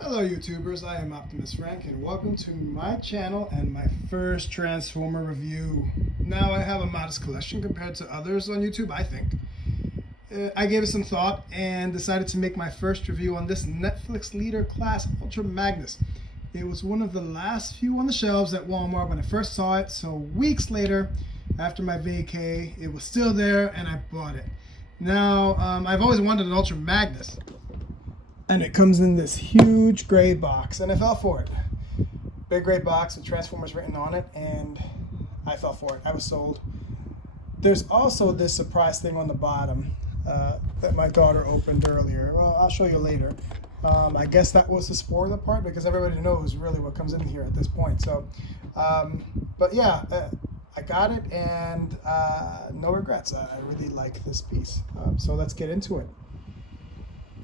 Hello YouTubers, I am Optimus Frank and welcome to my channel and my first Transformer review. Now I have a modest collection compared to others on YouTube, I think. I gave it some thought and decided to make my first review on this Netflix Leader Class Ultra Magnus. It was one of the last few on the shelves at Walmart when I first saw it, so weeks later, after my vacay, it was still there and I bought it. Now, I've always wanted an Ultra Magnus. And it comes in this huge gray box, and I fell for it. Big gray box with Transformers written on it, and I fell for it. I was sold. There's also this surprise thing on the bottom that my daughter opened earlier. Well, I'll show you later. I guess that was the spoiler part because everybody knows really what comes in here at this point. So, but yeah, I got it, and no regrets. I really like this piece. So let's get into it.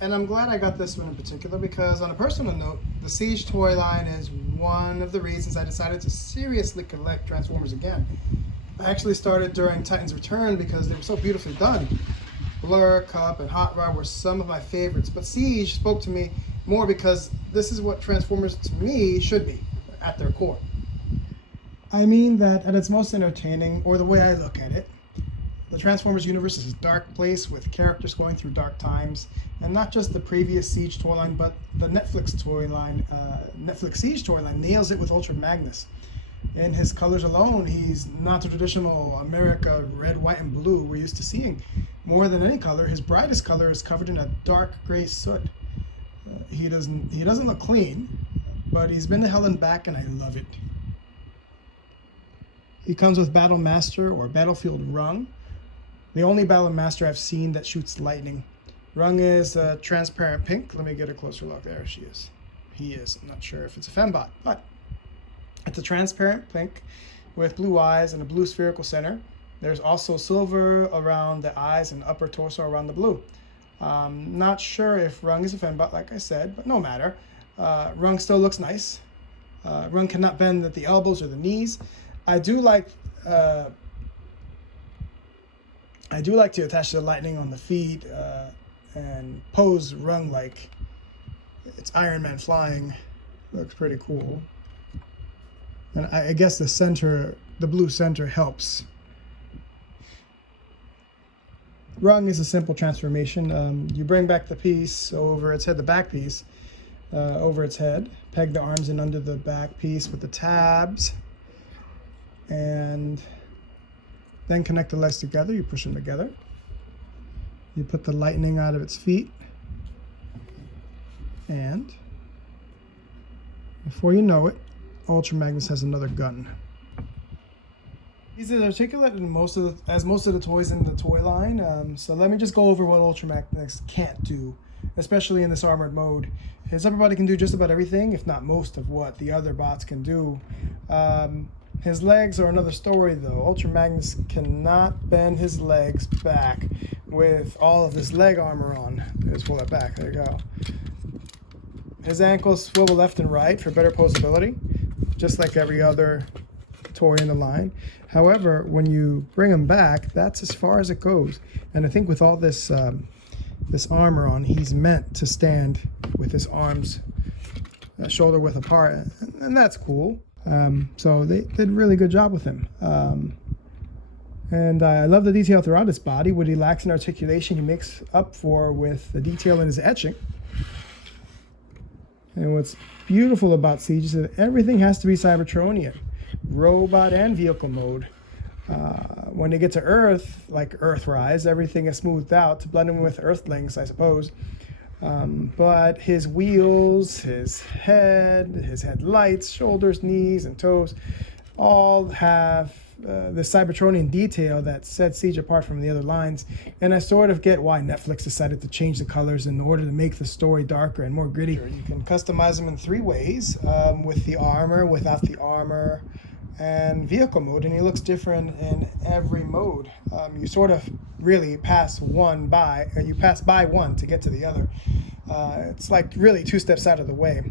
And I'm glad I got this one in particular because, on a personal note, the Siege toy line is one of the reasons I decided to seriously collect Transformers again. I actually started during Titan's Return because they were so beautifully done. Blur, Cup, and Hot Rod were some of my favorites, but Siege spoke to me more because this is what Transformers to me should be at their core. I mean that at its most entertaining, or the way I look at it, the Transformers universe is a dark place with characters going through dark times, and not just the previous Siege toy line, but the Netflix toy line, Netflix Siege toy line nails it with Ultra Magnus. In his colors alone, he's not the traditional America red, white, and blue we're used to seeing. More than any color, his brightest color is covered in a dark gray soot. He doesn't look clean, but he's been to hell and back, and I love it. He comes with Battle Master or Battlefield Rung, the only Battle Master I've seen that shoots lightning. Rung is transparent pink. Let me get a closer look. There she is. He is. I'm not sure if it's a fembot, but it's a transparent pink with blue eyes and a blue spherical center. There's also silver around the eyes and upper torso around the blue. Not sure if Rung is a fembot, like I said, but no matter. Rung still looks nice. Rung cannot bend at the elbows or the knees. I do like to attach the lightning on the feet and pose Rung like it's Iron Man flying. Looks pretty cool. And I guess the blue center helps. Rung is a simple transformation. You bring back the piece over its head, the back piece, over its head. Peg the arms in under the back piece with the tabs. And then connect the legs together. You push them together. You put the lightning out of its feet. And before you know it, Ultra Magnus has another gun. He's as articulate as most of the toys in the toy line. So let me just go over what Ultra Magnus can't do, especially in this armored mode. His upper body can do just about everything, if not most of what the other bots can do. His legs are another story, though. Ultra Magnus cannot bend his legs back with all of this leg armor on. Let's pull that back. There you go. His ankles swivel left and right for better posability, just like every other toy in the line. However, when you bring him back, that's as far as it goes. And I think with all this armor on, he's meant to stand with his arms shoulder width apart, and that's cool. So they did a really good job with him. And I love the detail throughout his body. What he lacks in articulation, he makes up for with the detail in his etching. And what's beautiful about Siege is that everything has to be Cybertronian, robot and vehicle mode. When they get to Earth, like Earthrise, everything is smoothed out to blend in with Earthlings, I suppose. But his wheels, his headlights, shoulders, knees, and toes all have the Cybertronian detail that sets Siege apart from the other lines. And I sort of get why Netflix decided to change the colors in order to make the story darker and more gritty. You can customize them in 3 ways, with the armor, without the armor, and vehicle mode, and he looks different in every mode. You sort of really pass by one to get to the other. It's like really 2 steps out of the way.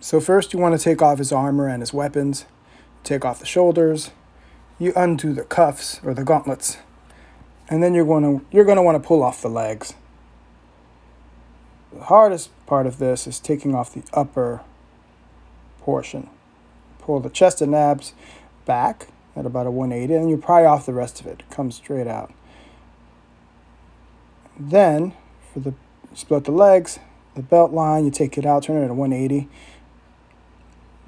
So first you want to take off his armor and his weapons, take off the shoulders, you undo the cuffs or the gauntlets, and then you're going to want to pull off the legs. The hardest part of this is taking off the upper portion. Pull the chest and abs back at about a 180, and you pry off the rest of it. It comes straight out. Then, for the split the legs, the belt line, you take it out, turn it at a 180.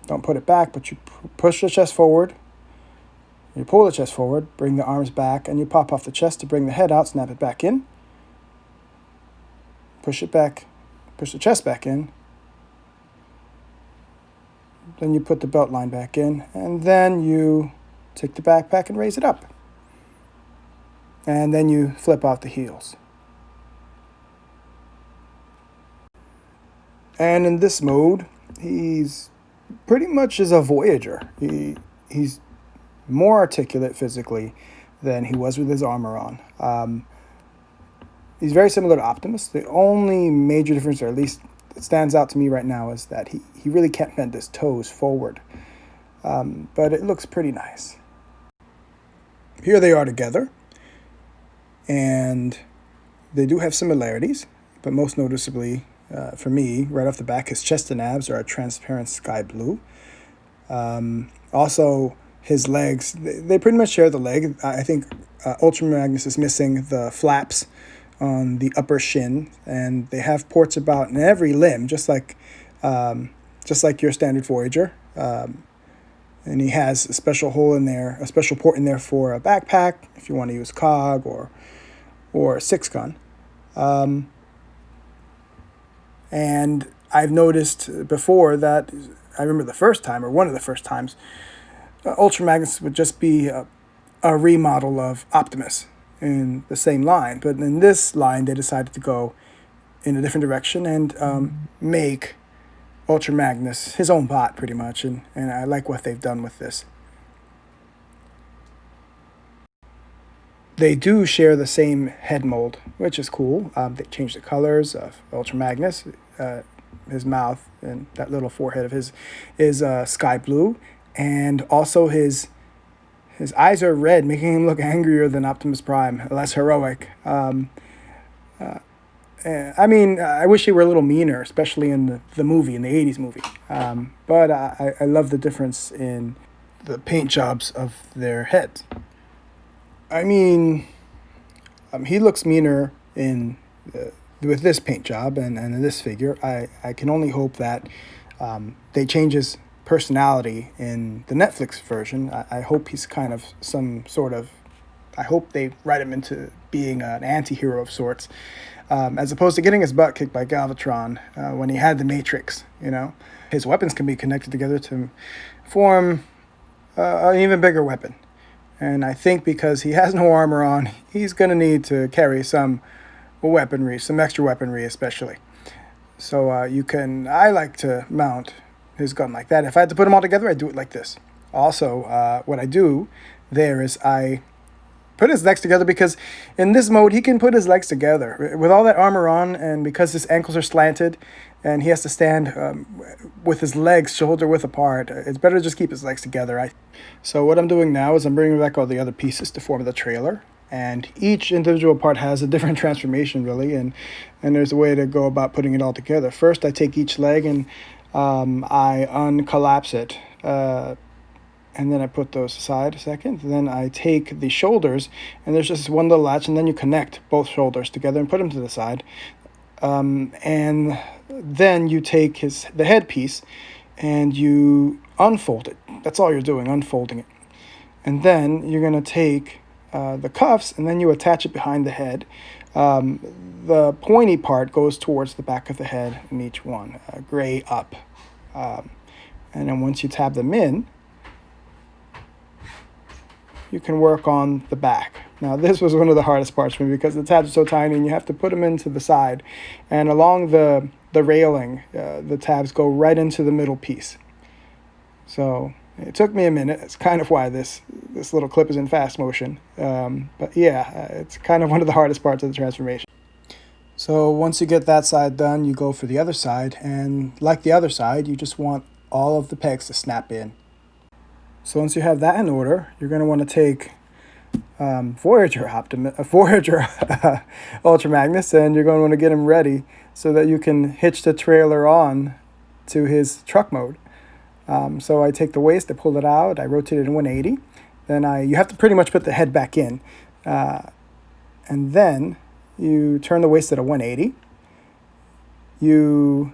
Don't put it back, but you push the chest forward. You pull the chest forward, bring the arms back, and you pop off the chest to bring the head out, snap it back in. Push it back, push the chest back in. Then you put the belt line back in, and then you take the backpack and raise it up. And then you flip out the heels. And in this mode, he's pretty much is a Voyager. He's more articulate physically than he was with his armor on. He's very similar to Optimus. The only major difference, or at least it stands out to me right now, is that he really can't bend his toes forward. But it looks pretty nice. Here they are together. And they do have similarities, but most noticeably, for me, right off the back, his chest and abs are a transparent sky blue. Also, his legs, they pretty much share the leg. I think Ultra Magnus is missing the flaps on the upper shin, and they have ports about in every limb, just like your standard Voyager. And he has a special hole in there, a special port in there for a backpack, if you want to use COG or a 6-gun. And I've noticed before that, I remember the first time, or one of the first times, Ultra Magnus would just be a remodel of Optimus in the same line. But in this line, they decided to go in a different direction and make Ultra Magnus his own bot, pretty much. And I like what they've done with this. They do share the same head mold, which is cool. They changed the colors of Ultra Magnus. His mouth and that little forehead of his is sky blue. And also his eyes are red, making him look angrier than Optimus Prime, less heroic. I mean, I wish he were a little meaner, especially in the movie, in the 80s movie. But I love the difference in the paint jobs of their heads. I mean, he looks meaner with this paint job and in this figure. I can only hope that they change his personality in the Netflix version. I hope he's kind of some sort of... I hope they write him into being an anti-hero of sorts, as opposed to getting his butt kicked by Galvatron when he had the Matrix, you know. His weapons can be connected together to form an even bigger weapon. And I think because he has no armor on, he's going to need to carry some weaponry, some extra weaponry especially. So I like to mount his gun like that. If I had to put them all together, I'd do it like this. Also, what I do there is I put his legs together, because in this mode, he can put his legs together. With all that armor on, and because his ankles are slanted, and he has to stand with his legs shoulder width apart, it's better to just keep his legs together. So what I'm doing now is I'm bringing back all the other pieces to form the trailer. And each individual part has a different transformation, really, and there's a way to go about putting it all together. First, I take each leg and I uncollapse it, and then I put those aside a second. Then I take the shoulders, and there's just one little latch, and then you connect both shoulders together and put them to the side. And then you take the headpiece, and you unfold it. That's all you're doing, unfolding it. And then you're going to take the cuffs, and then you attach it behind the head. The pointy part goes towards the back of the head in each one, gray up. And then once you tab them in, you can work on the back. Now, this was one of the hardest parts for me, because the tabs are so tiny and you have to put them into the side. And along the railing, the tabs go right into the middle piece. So it took me a minute. It's kind of why this little clip is in fast motion. But yeah, it's kind of one of the hardest parts of the transformation. So once you get that side done, you go for the other side. And like the other side, you just want all of the pegs to snap in. So once you have that in order, you're going to want to take Voyager Ultra Magnus, and you're going to want to get him ready so that you can hitch the trailer on to his truck mode. So I take the waist, I pull it out, I rotate it in 180. Then you have to pretty much put the head back in, and then you turn the waist at a 180. You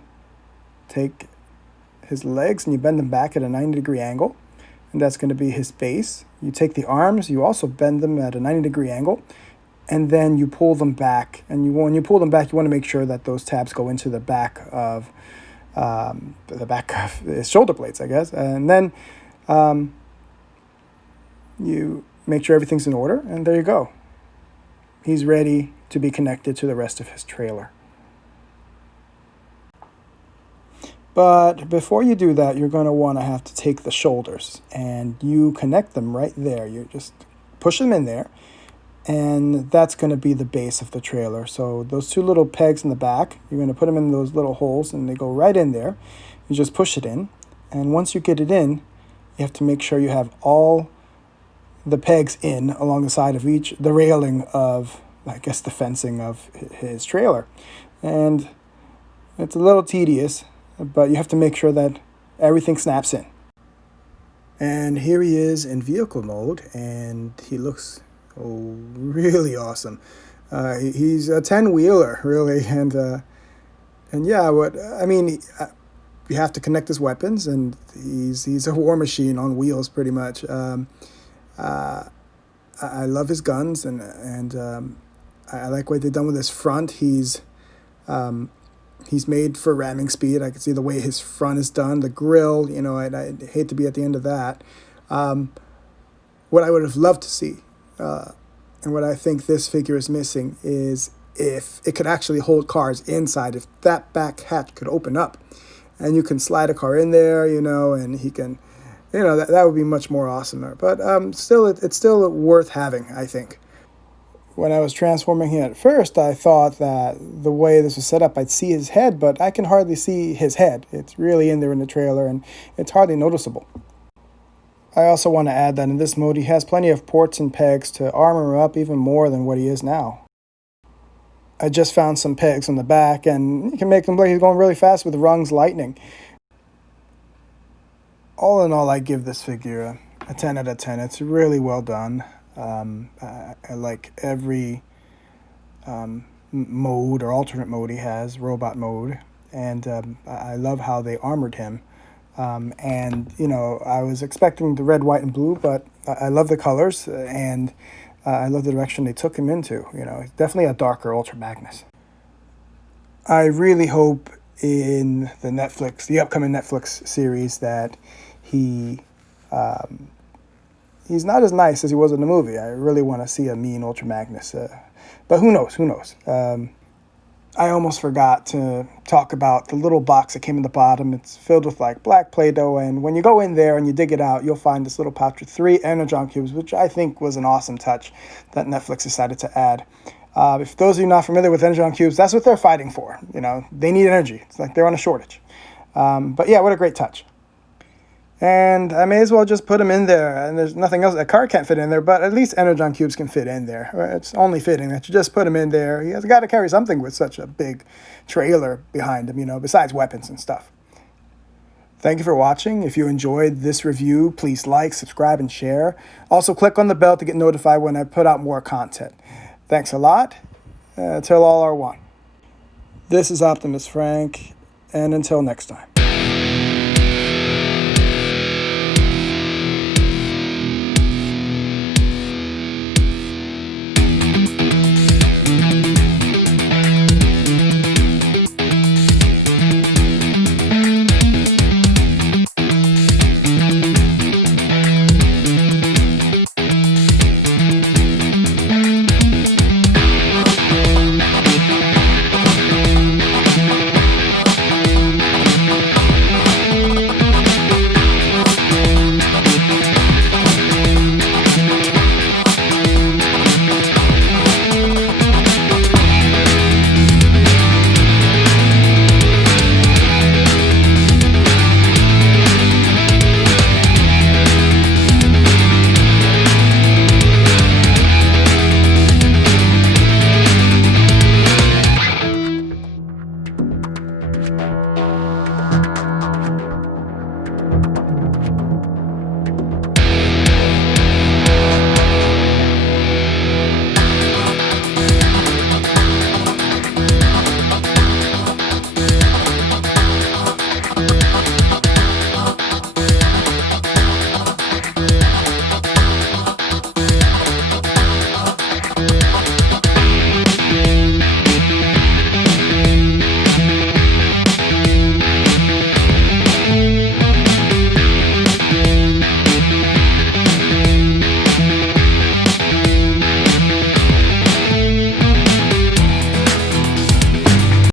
take his legs and you bend them back at a 90-degree angle, and that's going to be his base. You take the arms, you also bend them at a 90-degree angle, and then you pull them back. And when you pull them back, you want to make sure that those tabs go into the back of his shoulder blades, I guess. And then you make sure everything's in order, and there you go. He's ready to be connected to the rest of his trailer. But before you do that, you're going to have to take the shoulders, and you connect them right there. You just push them in there, and that's going to be the base of the trailer. So those two little pegs in the back, you're going to put them in those little holes, and they go right in there. You just push it in, and once you get it in, you have to make sure you have all the pegs in along the side of the railing of, I guess, the fencing of his trailer. And it's a little tedious, but you have to make sure that everything snaps in. And here he is in vehicle mode, and he looks really awesome. He's a 10-wheeler, really, and yeah, you have to connect his weapons, and he's a war machine on wheels, pretty much. I love his guns, and I like what they've done with his front. He's made for ramming speed. I can see the way his front is done. The grill, I'd hate to be at the end of that. What I would have loved to see, and what I think this figure is missing, is if it could actually hold cars inside, if that back hatch could open up, and you can slide a car in there, and he can, that would be much more awesomer. But it's still worth having, I think. When I was transforming him at first, I thought that the way this was set up, I'd see his head, but I can hardly see his head. It's really in there in the trailer, and it's hardly noticeable. I also want to add that in this mode, he has plenty of ports and pegs to armor up even more than what he is now. I just found some pegs on the back, and you can make him like he's going really fast with rungs lightning. All in all, I give this figure a 10 out of 10. It's really well done. I like every mode or alternate mode he has, robot mode, and I love how they armored him. And I was expecting the red, white, and blue, but I love the colors, and I love the direction they took him into. It's definitely a darker Ultra Magnus. I really hope in the upcoming Netflix series, that he's not as nice as he was in the movie. I really want to see a mean Ultra Magnus. But who knows? I almost forgot to talk about the little box that came in the bottom. It's filled with black Play-Doh, and when you go in there and you dig it out, you'll find this little pouch with 3 Energon cubes, which I think was an awesome touch that Netflix decided to add. If those of you not familiar with Energon cubes, that's what they're fighting for. They need energy. It's like they're on a shortage. But yeah, what a great touch. And I may as well just put them in there, and there's nothing else. A car can't fit in there, but at least Energon cubes can fit in there. It's only fitting that you just put them in there. He has got to carry something with such a big trailer behind him, besides weapons and stuff. Thank you for watching. If you enjoyed this review, please like, subscribe, and share. Also, click on the bell to get notified when I put out more content. Thanks a lot. Till all are one. This is Optimus Frank, and until next time. Bye.